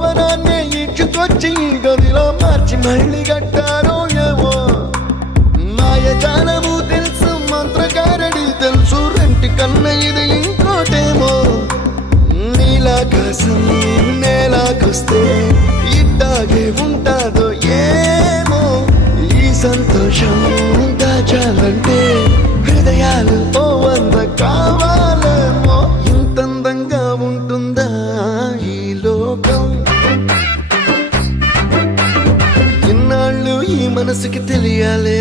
భవనాన్ని ఇచ్చుకొచ్చి గదిలో మార్చి మళ్ళీ కట్టారో ఏమో మాయజాలము తెలుసు మంత్రకారడి తెలుసు రెంటి కన్న ఇది ఇంకోటేమో నీలాకాశం నేలాకొస్తే ఇట్టాగే ఉంటాదో ఏమో ఈ సంతోషం దాచాలంటే హృదయాలు ఓ వంద కావాలేమో ఇంతందంగా ఉంటుందా ఈ లోకం ఇన్నాళ్ళు ఈ మనసుకి తెలియాలే